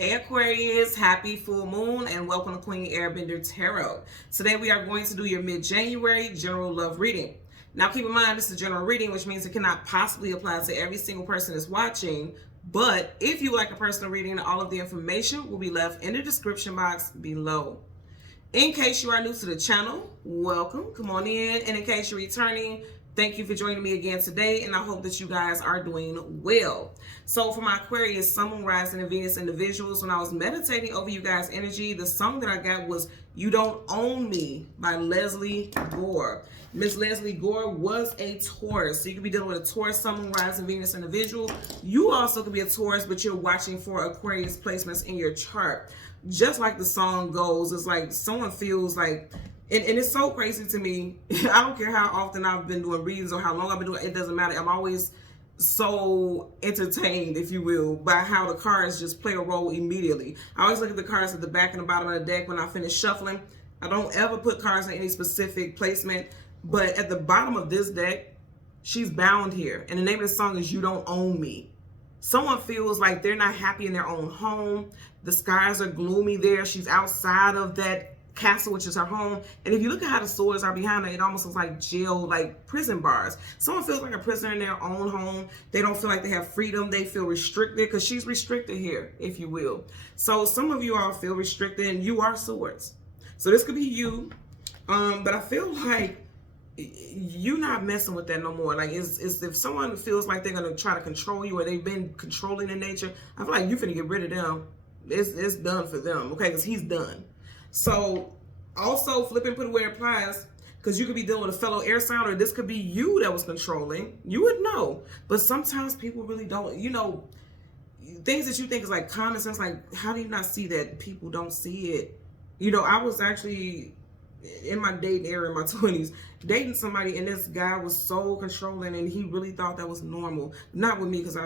Hey Aquarius, happy full moon and welcome to Queen Airbender Tarot. Today we are going to do your mid-January general love reading. Now keep in mind this is a general reading, which means it cannot possibly apply to every single person that's watching. But if you like a personal reading, all of the information will be left in the description box below. In case you are new to the channel, welcome, come on in. And in case you're returning, thank you for joining me again today, and I hope that you guys are doing well. So for my Aquarius, Sun, Moon, Rising, and Venus individuals, when I was meditating over you guys' energy, the song that I got was You Don't Own Me by Leslie Gore. Miss Leslie Gore was a Taurus, so you could be dealing with a Taurus, Sun, Moon, Rising, Venus individual. You also could be a Taurus, but you're watching for Aquarius placements in your chart. Just like the song goes, it's like someone feels like, and it's so crazy to me. I don't care how often I've been doing readings or how long I've been doing it, doesn't matter. I'm always so entertained, if you will, by how the cards just play a role immediately. I always look at the cards at the back and the bottom of the deck when I finish shuffling. I don't ever put cards in any specific placement, but at the bottom of this deck, she's bound here. And the name of the song is You Don't Own Me. Someone feels like they're not happy in their own home. The skies are gloomy there. She's outside of that castle, which is her home. And if you look at how the swords are behind her, it almost looks like jail, like prison bars. Someone feels like a prisoner in their own home. They don't feel like they have freedom. They feel restricted because she's restricted here, if you will. So some of you all feel restricted and you are swords. So this could be you. But I feel like you're not messing with that no more. Like it's if someone feels like they're gonna try to control you or they've been controlling in nature, I feel like you're finna get rid of them. It's done for them, okay? Because he's done. So also flip and put it where it applies, because you could be dealing with a fellow air sign, or this could be you that was controlling. You would know, but sometimes people really don't. You know, things that you think is like common sense, like how do you not see that people don't see it? You know, I was actually in my dating era in my 20s dating somebody, and this guy was so controlling and he really thought that was normal. Not with me, because I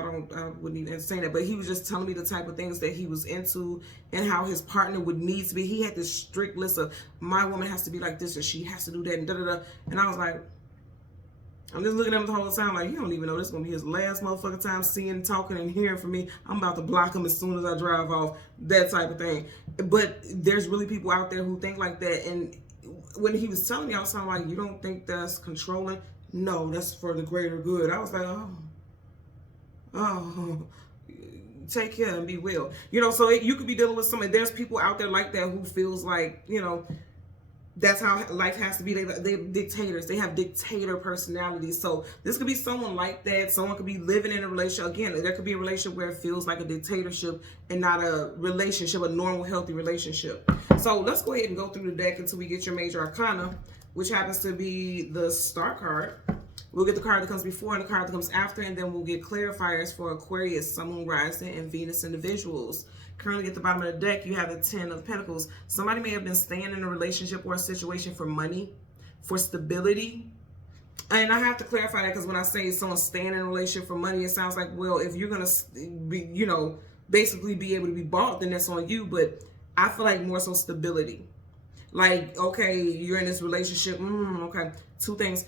wouldn't even say that, but he was just telling me the type of things that he was into and how his partner would need to be. He had this strict list of, my woman has to be like this or she has to do that and da-da-da. And I was like, I'm just looking at him the whole time like, he don't even know this is gonna be his last motherfucking time seeing, talking, and hearing from me. I'm about to block him as soon as I drive off, that type of thing. But there's really people out there who think like that. And when he was telling me, I was sounding like, you don't think that's controlling? No, that's for the greater good. I was like, oh, take care and be well. You know, so you could be dealing with somebody. There's people out there like that who feels like, you know, that's how life has to be. They're dictators. They have dictator personalities. So this could be someone like that. Someone could be living in a relationship. Again, there could be a relationship where it feels like a dictatorship and not a relationship, a normal, healthy relationship. So let's go ahead and go through the deck until we get your major arcana, which happens to be the Star card. We'll get the card that comes before and the card that comes after, and then we'll get clarifiers for Aquarius, Sun, Moon, Rising, and Venus individuals. Currently at the bottom of the deck, you have the 10 of Pentacles. Somebody may have been staying in a relationship or a situation for money, for stability. And I have to clarify that, because when I say someone's staying in a relationship for money, it sounds like, well, if you're going to be, you know, basically be able to be bought, then that's on you. But I feel like more so stability. Like, okay, you're in this relationship. Okay, two things.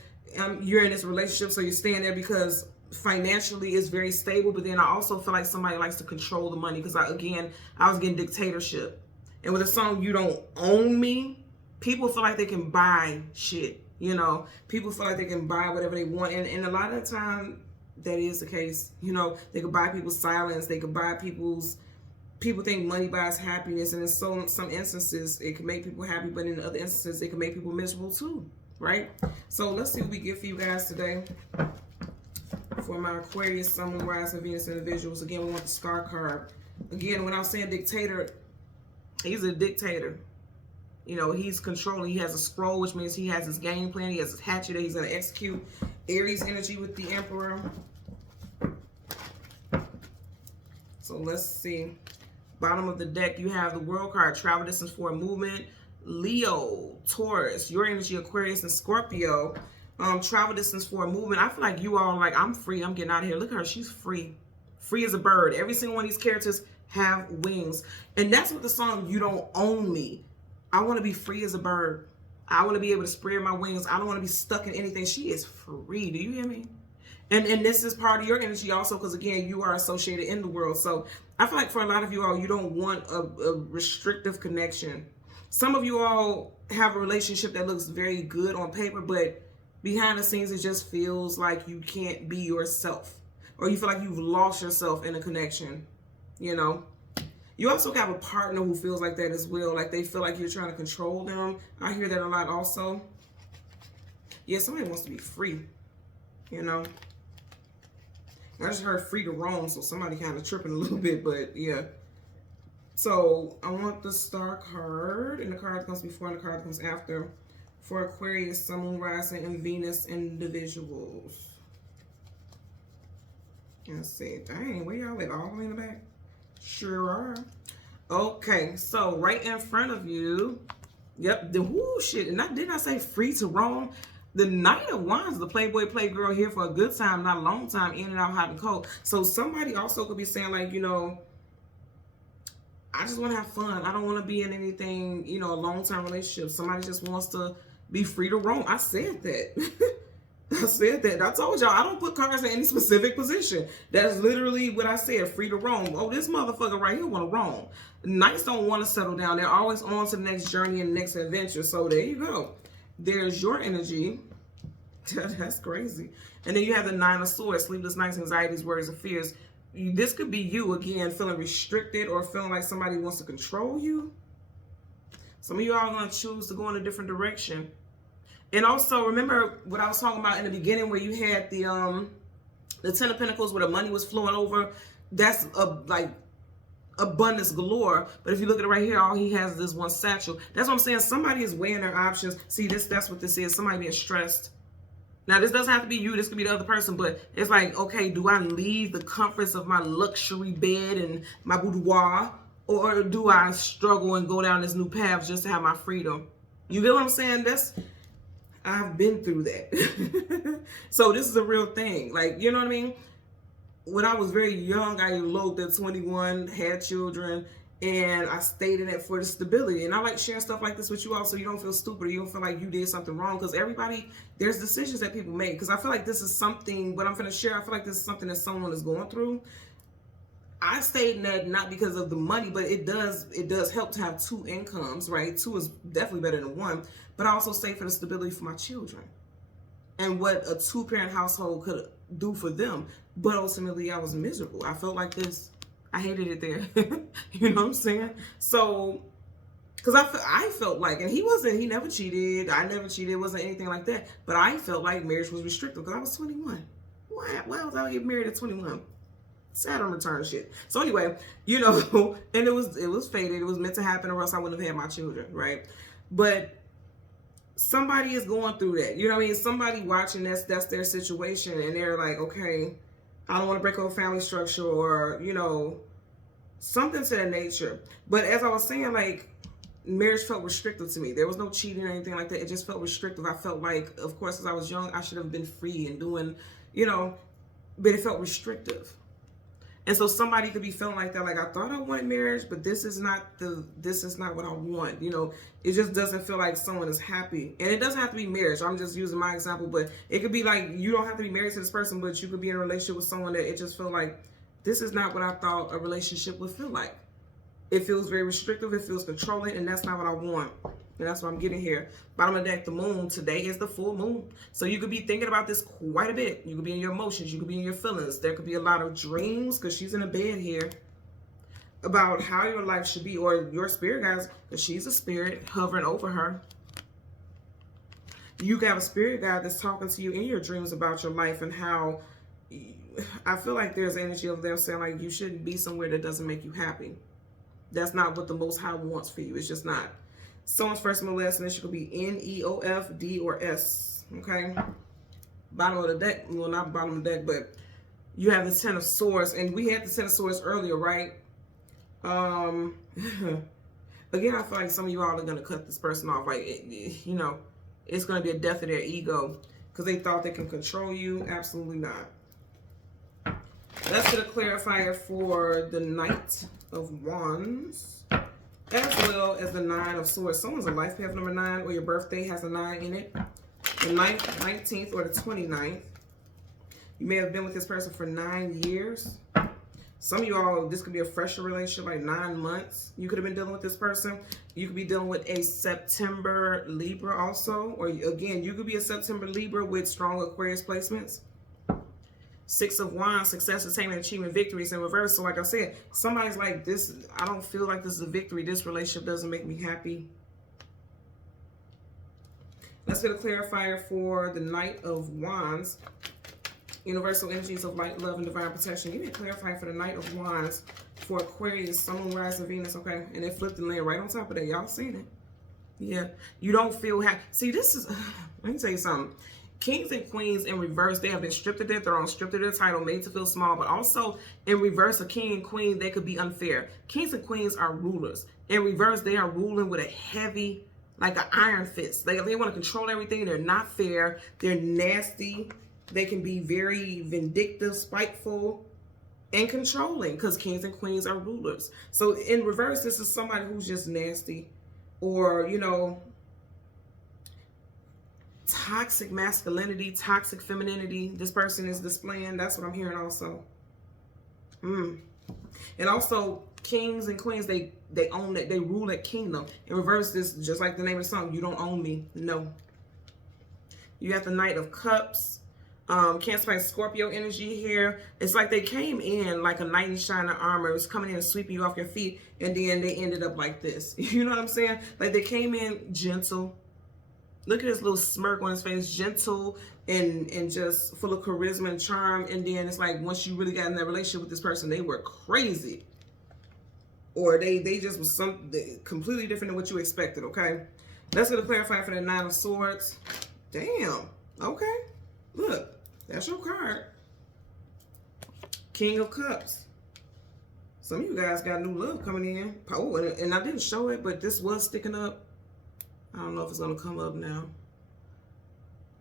You're in this relationship, so you're staying there because financially it's very stable, but then I also feel like somebody likes to control the money, because I was getting dictatorship. And with the song You Don't Own Me, people feel like they can buy shit. You know, people feel like they can buy whatever they want, and a lot of the time that is the case. You know, they could buy people's silence, they could buy people think money buys happiness, and in some instances it can make people happy, but in other instances it can make people miserable too, right? So let's see what we get for you guys today. For my Aquarius, Sun, Moon, Rising, Venus individuals, again, we want the Star card. Again, when I was saying dictator, he's a dictator. You know, he's controlling. He has a scroll, which means he has his game plan. He has his hatchet that he's going to execute. Aries energy with the Emperor. So let's see. Bottom of the deck, you have the World card, travel distance for a movement. Leo, Taurus, your energy, Aquarius, and Scorpio. Travel distance for a movement. I feel like you all like, I'm free, I'm getting out of here. Look at her, she's free. Free as a bird. Every single one of these characters have wings. And that's what the song You Don't Own Me. I want to be free as a bird. I want to be able to spread my wings. I don't want to be stuck in anything. She is free. Do you hear me? And this is part of your energy also, because again, you are associated in the world. So I feel like for a lot of you all, you don't want a restrictive connection. Some of you all have a relationship that looks very good on paper, but behind the scenes, it just feels like you can't be yourself, or you feel like you've lost yourself in a connection, you know. You also have a partner who feels like that as well, like they feel like you're trying to control them. I hear that a lot also. Yeah, somebody wants to be free, you know. I just heard free to roam, so somebody kind of tripping a little bit, but yeah. So I want the Star card, and the card that comes before and the card that comes after for Aquarius, Sun, Moon, Rising, and Venus individuals. Let's see. Dang, where y'all at? All the way in the back? Sure are. Okay, so right in front of you, yep, the whoo shit. And didn't I say free to roam? The Knight of Wands, the Playboy Playgirl here for a good time, not a long time, in and out, hot and cold. So somebody also could be saying like, you know, I just want to have fun. I don't want to be in anything, you know, a long-term relationship. Somebody just wants to be free to roam. I said that. I said that. I told y'all, I don't put cards in any specific position. That's literally what I said, free to roam. Oh, this motherfucker right here want to roam. Knights don't want to settle down. They're always on to the next journey and the next adventure. So there you go. There's your energy. That's crazy. And then you have the Nine of Swords, sleepless nights, anxieties, worries, and fears. This could be you, again, feeling restricted or feeling like somebody wants to control you. Some of you are going to choose to go in a different direction. And also, remember what I was talking about in the beginning where you had the Ten of Pentacles where the money was flowing over. That's like abundance galore. But if you look at it right here, all he has is this one satchel. That's what I'm saying. Somebody is weighing their options. See, that's what this is. Somebody being stressed. Now, this doesn't have to be you. This could be the other person. But it's like, okay, do I leave the comforts of my luxury bed and my boudoir? Or do I struggle and go down this new path just to have my freedom? You get what I'm saying? I've been through that. So this is a real thing. Like, you know what I mean? When I was very young, I eloped at 21, had children, and I stayed in it for the stability. And I like sharing stuff like this with you all so you don't feel stupid or you don't feel like you did something wrong. Because everybody, there's decisions that people make. Because I feel like this is something, what I'm going to share, I feel like this is something that someone is going through. I stayed in that not because of the money, but it does help to have two incomes, right? Two is definitely better than one. But I also stayed for the stability for my children and what a two-parent household could do for them. But ultimately, I was miserable. I felt like this. I hated it there. You know what I'm saying? So, because I felt like, and he never cheated. I never cheated. It wasn't anything like that. But I felt like marriage was restricted because I was 21. Why was I getting married at 21? Saturn return shit. So anyway, you know, and it was fated. It was meant to happen or else I wouldn't have had my children, right? But somebody is going through that. You know what I mean? Somebody watching that's their situation and they're like, okay, I don't want to break up a family structure or, you know, something to that nature. But as I was saying, like, marriage felt restrictive to me. There was no cheating or anything like that. It just felt restrictive. I felt like, of course, as I was young, I should have been free and doing, you know, but it felt restrictive. And so somebody could be feeling like that, like, I thought I wanted marriage, but this is not what I want. You know, it just doesn't feel like someone is happy. And it doesn't have to be marriage. I'm just using my example, but it could be like, you don't have to be married to this person, but you could be in a relationship with someone that it just feel like, this is not what I thought a relationship would feel like. It feels very restrictive. It feels controlling, and that's not what I want. And that's what I'm getting here. Bottom of the deck, the moon. Today is the full moon. So you could be thinking about this quite a bit. You could be in your emotions. You could be in your feelings. There could be a lot of dreams, because she's in a bed here, about how your life should be, or your spirit guides, because she's a spirit hovering over her. You could have a spirit guide that's talking to you in your dreams about your life and how, I feel like there's energy of them saying like, you shouldn't be somewhere that doesn't make you happy. That's not what the Most High wants for you. It's just not. Someone's first and last initial could be N, E, O, F, D, or S. Okay? Bottom of the deck. Well, not bottom of the deck, but you have the Ten of Swords. And we had the Ten of Swords earlier, right? Again, I feel like some of you all are going to cut this person off. Like, you know, it's going to be a death of their ego because they thought they can control you. Absolutely not. Let's get a clarifier for the Knight of Wands, as well as the Nine of Swords. Someone's a life path number 9, or your birthday has a 9 in it. The 19th or the 29th. You may have been with this person for 9 years. Some of you all, this could be a fresher relationship, like 9 months. You could have been dealing with this person. You could be dealing with a September Libra also. Or again, you could be a September Libra with strong Aquarius placements. 6 of Wands, success, attainment, achievement, victories in reverse. So like I said, somebody's like, this, I don't feel like this is a victory. This relationship doesn't make me happy. Let's get a clarifier for the Knight of Wands. Universal energies of light, love, and divine protection. Give me a clarifier for the Knight of Wands for Aquarius, Sun, Moon, Rising, Venus. Okay, and it flipped and landed right on top of that. Y'all seen it? Yeah. You don't feel happy. See, this is, let me tell you something. Kings and queens in reverse, they have been stripped of their throne, stripped of their title, made to feel small, but also in reverse, a king and queen, they could be unfair. Kings and queens are rulers. In reverse, they are ruling with a heavy, like an iron fist. They want to control everything. They're not fair. They're nasty. They can be very vindictive, spiteful, and controlling because kings and queens are rulers. So in reverse, this is somebody who's just nasty or, you know, toxic masculinity, toxic femininity. This person is displaying. That's what I'm hearing also. And also kings and queens, they own it. They rule that kingdom. In reverse, this just like the name of the song, you don't own me. No. You got the Knight of Cups. Cancer, Pisces, Scorpio energy here. It's like they came in like a knight in shining armor. It was coming in and sweeping you off your feet, and then they ended up like this. You know what I'm saying? Like they came in gentle. Look at this little smirk on his face, gentle and just full of charisma and charm. And then it's like once you really got in that relationship with this person, they were crazy, or they just was something completely different than what you expected. Okay, let's get a clarifier for the Nine of Swords. Damn. Okay. Look, that's your card. King of Cups. Some of you guys got new love coming in. Oh, and I didn't show it, but this was sticking up. I don't know if it's going to come up now.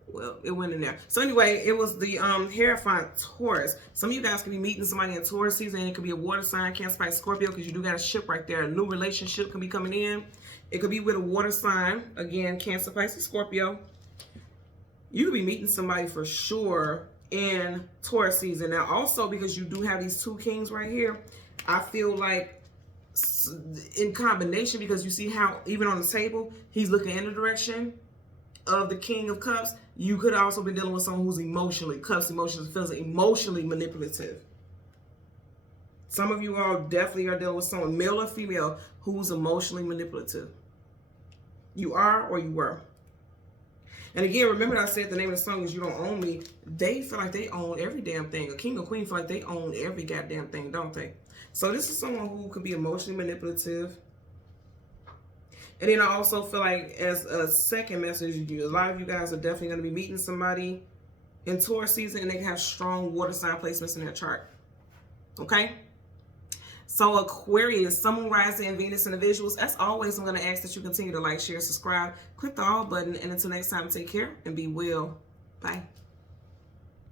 Well, it went in there. So anyway, it was the Hierophant Taurus. Some of you guys could be meeting somebody in Taurus season. It could be a water sign, Cancer, Pisces, Scorpio, because you do got a ship right there. A new relationship can be coming in. It could be with a water sign. Again, Cancer, Pisces, Scorpio. You could be meeting somebody for sure in Taurus season. Now, also, because you do have these two kings right here, I feel like in combination, because you see how even on the table, he's looking in the direction of the King of Cups. You could also be dealing with someone who's emotionally, Cups, emotions, feels emotionally manipulative. Some of you all definitely are dealing with someone, male or female, who's emotionally manipulative. You are or you were. And again, remember I said the name of the song is You Don't Own Me. They feel like they own every damn thing. A king or queen feel like they own every goddamn thing, don't they? So this is someone who could be emotionally manipulative. And then I also feel like as a second message, a lot of you guys are definitely going to be meeting somebody in Taurus season, and they can have strong water sign placements in their chart. Okay? So Aquarius, Sun, Moon, Rising, and Venus in the visuals. As always, I'm going to ask that you continue to like, share, subscribe, click the all button. And until next time, take care and be well. Bye.